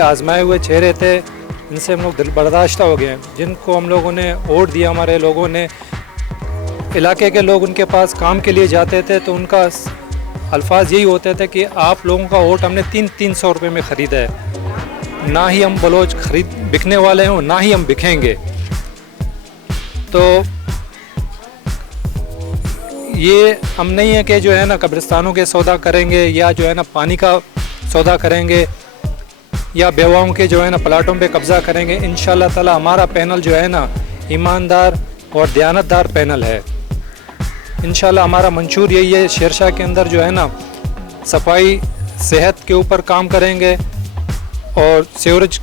आजमाए हुए चेहरे थे, इनसे हम लोग दिल बर्दाश्त हो गए। जिनको हम लोगों ने वोट दिया, हमारे लोगों ने, इलाके के लोग उनके पास काम के लिए जाते थे तो उनका अल्फाज यही होते थे कि आप लोगों का वोट हमने 300 रुपये में ख़रीदा है, ना ही हम बलोच बिकने वाले हैं, ना ही हम बिकेंगे। तो ये हम नहीं है कि जो है ना कब्रिस्तानों के सौदा करेंगे या जो है ना पानी का सौदा करेंगे या बेवाओं के जो है ना प्लाटों पे कब्ज़ा करेंगे। इंशाअल्लाह ताला हमारा पैनल जो है ना ईमानदार और दयानतदार पैनल है। इंशाअल्लाह हमारा मंशूर यही है, शेरशाह के अंदर जो है ना सफाई सेहत के ऊपर काम करेंगे और सीवरेज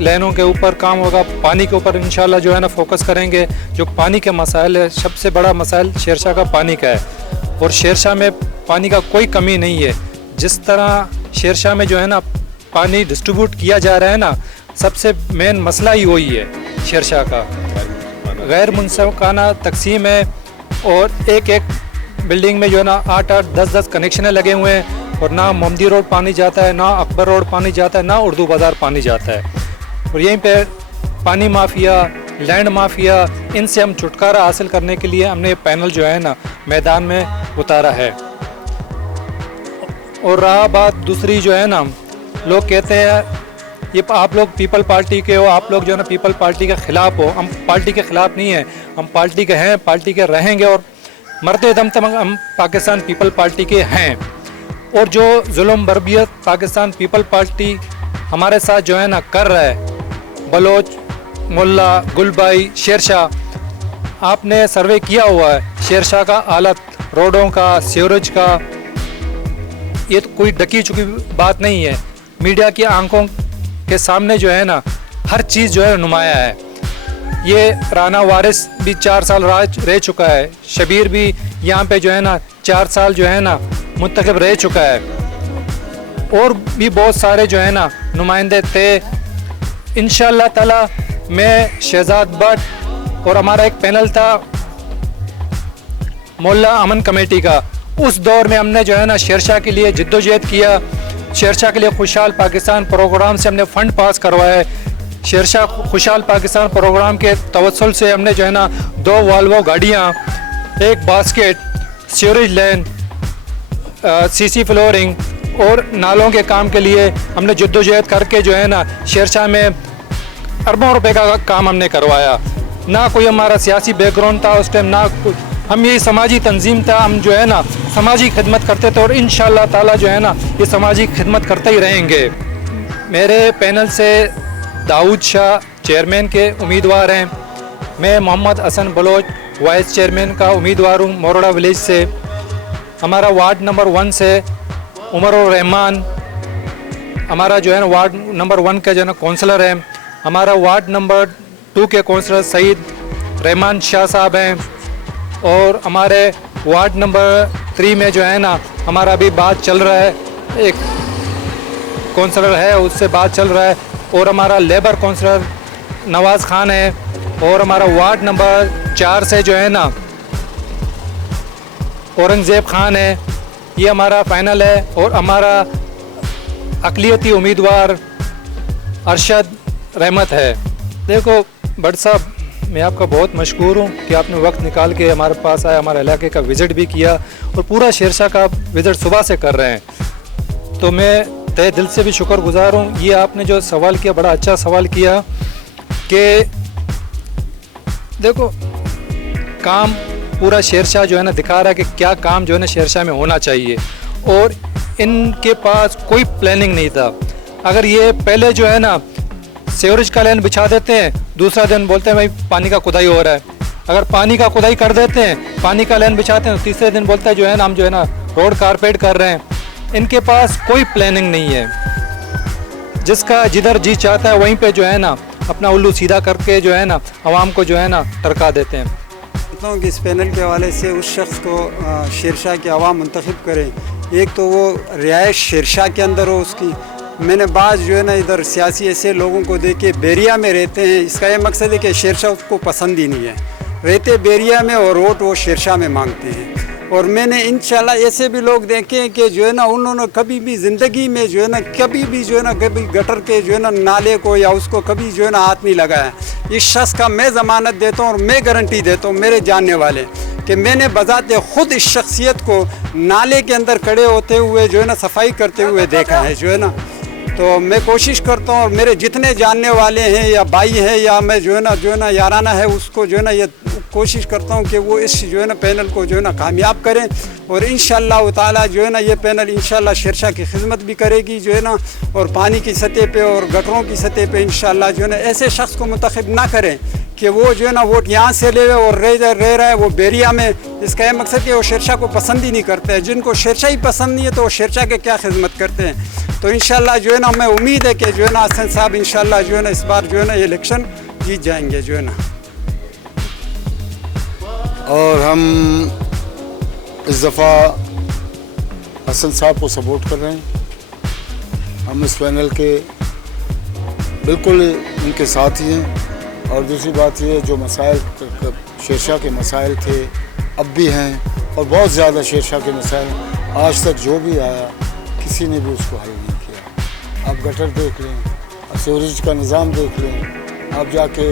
लाइनों के ऊपर काम होगा, पानी के ऊपर इंशाअल्लाह जो है ना फोकस करेंगे। जो पानी के मसाइल है, सबसे बड़ा मसाइल शेरशाह का पानी का है और शेरशाह में पानी का कोई कमी नहीं है। जिस तरह शेरशाह में जो है ना पानी डिस्ट्रीब्यूट किया जा रहा है ना, सबसे मेन मसला ही वही है शेरशाह का। गैर मुनसिफाना तकसीम है और एक एक बिल्डिंग में जो है ना 8-8, 10-10 कनेक्शनें लगे हुए हैं और ना मोमदी रोड पानी जाता है, ना अकबर रोड पानी जाता है, ना उर्दू बाज़ार पानी जाता है। और यहीं पे पानी माफिया, लैंड माफिया, इनसे हम छुटकारा हासिल करने के लिए हमने पैनल जो है ना मैदान में उतारा है। और रहा बात दूसरी जो है ना, लोग कहते हैं ये आप लोग पीपल पार्टी के हो, आप लोग जो है ना पीपल पार्टी के ख़िलाफ़ हो। हम पार्टी के ख़िलाफ़ नहीं हैं, हम पार्टी के हैं, पार्टी के रहेंगे और मरते दम तक हम पाकिस्तान पीपल पार्टी के हैं। और जो जुल्म बर्बियत पाकिस्तान पीपल पार्टी हमारे साथ जो है ना कर रहा है, बलोच, मुल्ला, गुलबाई, शेरशाह, आपने सर्वे किया हुआ है शेरशाह का हालत, रोडों का, सीवरेज का, ये तो कोई ढकी चुकी बात नहीं है। मीडिया की आंखों के सामने जो है ना हर चीज़ जो है नुमाया है। ये राना वारिस भी 4 साल राज रह चुका है, शबीर भी यहाँ पे जो है ना 4 साल जो है ना मुंतखब रह चुका है, और भी बहुत सारे जो है ना नुमाइंदे थे। इंशाअल्लाह ताला मैं शहजाद भट्ट और हमारा एक पैनल था मोहल्ला अमन कमेटी का, उस दौर में हमने जो है ना शेरशाह के लिए जिद्दोजहद किया। शेरशाह के लिए खुशहाल पाकिस्तान प्रोग्राम से हमने फ़ंड पास करवाए। शेरशाह खुशहाल पाकिस्तान प्रोग्राम के तवस्सुल से हमने जो है ना 2 वाल्वो गाड़ियाँ, एक basket, sewerage line, CC flooring और नालों के काम के लिए हमने जिद्दोजहद करके जो है ना शेरशाह में अरबों रुपए का काम हमने करवाया। ना कोई हमारा सियासी बैकग्राउंड था उस टाइम, ना हम यही समाजी तंजीम था, हम जो है ना समाजी खिदमत करते थे और इंशाअल्लाह ताला जो है ना ये समाजी खिदमत करते ही रहेंगे। मेरे पैनल से दाऊद शाह चेयरमैन के उम्मीदवार हैं, मैं मोहम्मद हसन बलोच वाइस चेयरमैन का उम्मीदवार हूँ मोरड़ा विलेज से। हमारा वार्ड नंबर 1 से उमर और रहमान हमारा जो है ना वार्ड नंबर 1 का जो है ना कौंसलर है। हमारा वार्ड नंबर 2 के कौंसलर सईद रहमान शाह साहब हैं और हमारे वार्ड नंबर 3 में जो है ना हमारा अभी बात चल रहा है, एक कौंसलर है उससे बात चल रहा है, और हमारा लेबर कौंसलर नवाज़ खान है। और हमारा वार्ड नंबर 4 से जो है ना औरंगज़ेब खान है। ये हमारा फाइनल है और हमारा अक़लियती उम्मीदवार अरशद रहमत है। देखो भट्ट साहब, मैं आपका बहुत मशकूर हूँ कि आपने वक्त निकाल के हमारे पास आए, हमारे इलाके का विज़िट भी किया और पूरा शेरशाह का विज़िट सुबह से कर रहे हैं, तो मैं तहे दिल से भी शुक्रगुजार हूँ। ये आपने जो सवाल किया, बड़ा अच्छा सवाल किया कि देखो काम पूरा शेरशाह जो है ना दिखा रहा है कि क्या काम जो है ना शेरशाह में होना चाहिए, और इनके पास कोई प्लानिंग नहीं था। अगर ये पहले जो है ना सीवरेज का लाइन बिछा देते हैं, दूसरा दिन बोलते हैं भाई पानी का खुदाई हो रहा है। अगर पानी का खुदाई कर देते हैं, पानी का लाइन बिछाते हैं, तो तीसरे दिन बोलता है जो है ना हम जो है ना रोड कारपेट कर रहे हैं। इनके पास कोई प्लानिंग नहीं है, जिसका जिधर जी चाहता है वहीं पे जो है ना अपना उल्लू सीधा करके जो है ना आवाम को जो है ना टरका देते हैं। कि इस पैनल के हवाले से उस शख्स को शेरशाह के अवाम मुंतखब करें, एक तो वो रिहाइश शेरशाह के अंदर हो उसकी। मैंने बाज़ जो है ना इधर सियासी ऐसे लोगों को देखे बैरिया में रहते हैं, इसका ये मकसद है कि शेरशाह उसको पसंद ही नहीं है, रहते बैरिया में और वोट वो शेरशाह में मांगते हैं। और मैंने इंशाल्लाह ऐसे भी लोग देखे कि जो है ना उन्होंने कभी भी ज़िंदगी में जो है ना कभी भी जो है ना कभी गटर के जो है ना नाले को या उसको कभी जो है ना हाथ नहीं लगाया। इस शख्स का मैं ज़मानत देता हूँ और मैं गारंटी देता हूँ मेरे जानने वाले कि मैंने बजाते खुद इस शख्सियत को नाले के अंदर खड़े होते हुए जो है ना सफाई करते हुए देखा है जो है ना। तो मैं कोशिश करता हूँ और मेरे जितने जानने वाले हैं या भाई हैं या मैं जो है ना याराना है उसको जो है ना ये कोशिश करता हूँ कि वो इस जो है ना पैनल को जो है ना कामयाब करें और इंशाअल्लाह ताला जो है ना ये पैनल इंशाअल्लाह शेरशाह की खिदमत भी करेगी जो है ना। और पानी की सतह पे और गटरों की सतह पे इंशाअल्लाह जो है ना ऐसे शख्स को मुंतखब ना करें कि वो जो है ना वोट यहाँ से ले और रह रहा है वो बेरिया में। इसका यह मकसद कि वो शेरशाह को पसंद ही नहीं करते हैं। जिनको शेरशाह ही पसंद नहीं है तो वो शेरशाह के क्या खिदमत करते हैं। तो इंशाअल्लाह जो है ना मैं उम्मीद है कि जो है ना हसन साहब इंशाअल्लाह जो है ना इस बार जो है ना ये इलेक्शन जीत जाएंगे जो है ना। और हम इस दफ़ा हसन साहब को सपोर्ट कर रहे हैं। हम इस पैनल के बिल्कुल उनके साथ ही हैं। और दूसरी बात ये जो मसाइल शेरशाह के मसाइल थे अब भी हैं और बहुत ज़्यादा शेरशाह के मसाइल आज तक जो भी आया किसी ने भी उसको हल नहीं किया। आप गटर देख लें, आप सीवरेज का निज़ाम देख लें, आप जाके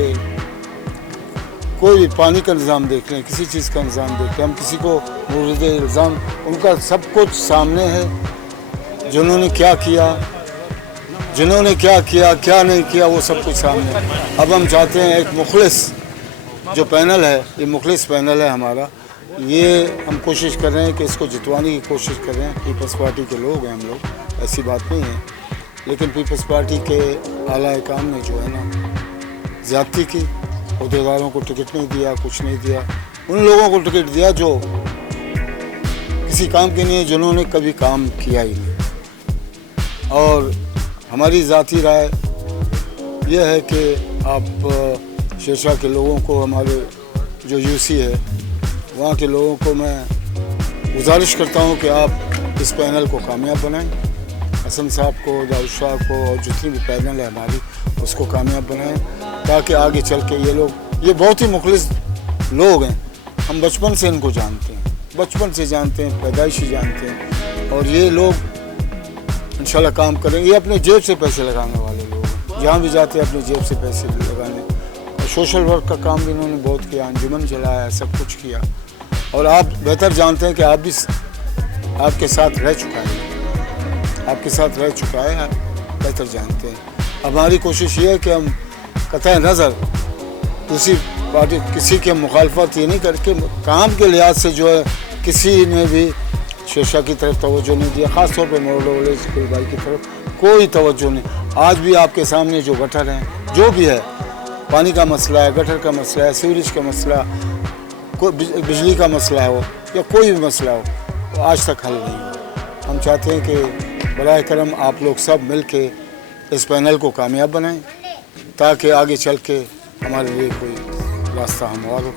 कोई भी पानी का निज़ाम देख लें, किसी चीज़ का निज़ाम देख लें। हम किसी को मुर्द इल्ज़ाम उनका सब कुछ सामने है। जिन्होंने क्या किया क्या नहीं किया वो सब कुछ सामने है। अब हम चाहते हैं एक मुखलिस जो पैनल है, ये मुखलिस पैनल है हमारा, ये हम कोशिश कर रहे हैं कि इसको जितवाने की कोशिश कर रहे हैं। पीपल्स पार्टी के लोग हैं हम लोग, ऐसी बात नहीं है, लेकिन पीपल्स पार्टी के आला काम ने जो है ना ज़्यादती की, अहदेदारों को टिकट नहीं दिया, कुछ नहीं दिया। उन लोगों को टिकट दिया जो किसी काम के नहीं, जिन्होंने कभी काम किया ही नहीं। और हमारी ज़ाती राय यह है कि आप शेरशाह के लोगों को, हमारे जो यूसी है वहाँ के लोगों को मैं गुजारिश करता हूँ कि आप इस पैनल को कामयाब बनाएं। हसन साहब को, दाऊद शाह को और जितनी भी पैनल है हमारी उसको कामयाब बनाएं ताकि आगे चल के ये बहुत ही मुखलिस लोग हैं। हम बचपन से इनको जानते हैं, बचपन से जानते हैं, पैदाइशी जानते हैं। और ये लोग इंशाल्लाह काम करेंगे। ये अपने जेब से पैसे लगाने वाले लोग हैं, जहाँ भी जाते हैं अपने जेब से पैसे लगाने। और सोशल वर्क का काम भी इन्होंने बहुत किया, अंजुमन चलाया, सब कुछ किया। और आप बेहतर जानते हैं कि आप भी आपके साथ रह चुका है, आप बेहतर जानते हैं। हमारी कोशिश ये है कि हम कतई नज़र दूसरी पार्टी किसी के मुखालफत ये नहीं करके काम के लिहाज से जो है किसी ने भी शेरशाह की तरफ तवज्जो नहीं दिया, ख़ास तौर पे मौलवी स्कूल भाई की तरफ कोई तवज्जो नहीं। आज भी आपके सामने जो गटर हैं, जो भी है, पानी का मसला है, गटर का मसला है, सीवरेज का मसला, कोई बिजली का मसला हो या कोई भी मसला हो, वो आज तक हल नहीं हुआ। हम चाहते हैं कि बराए करम आप लोग सब मिल के इस पैनल को कामयाब बनाएं ताकि आगे चल के हमारे लिए कोई रास्ता हमवार हो।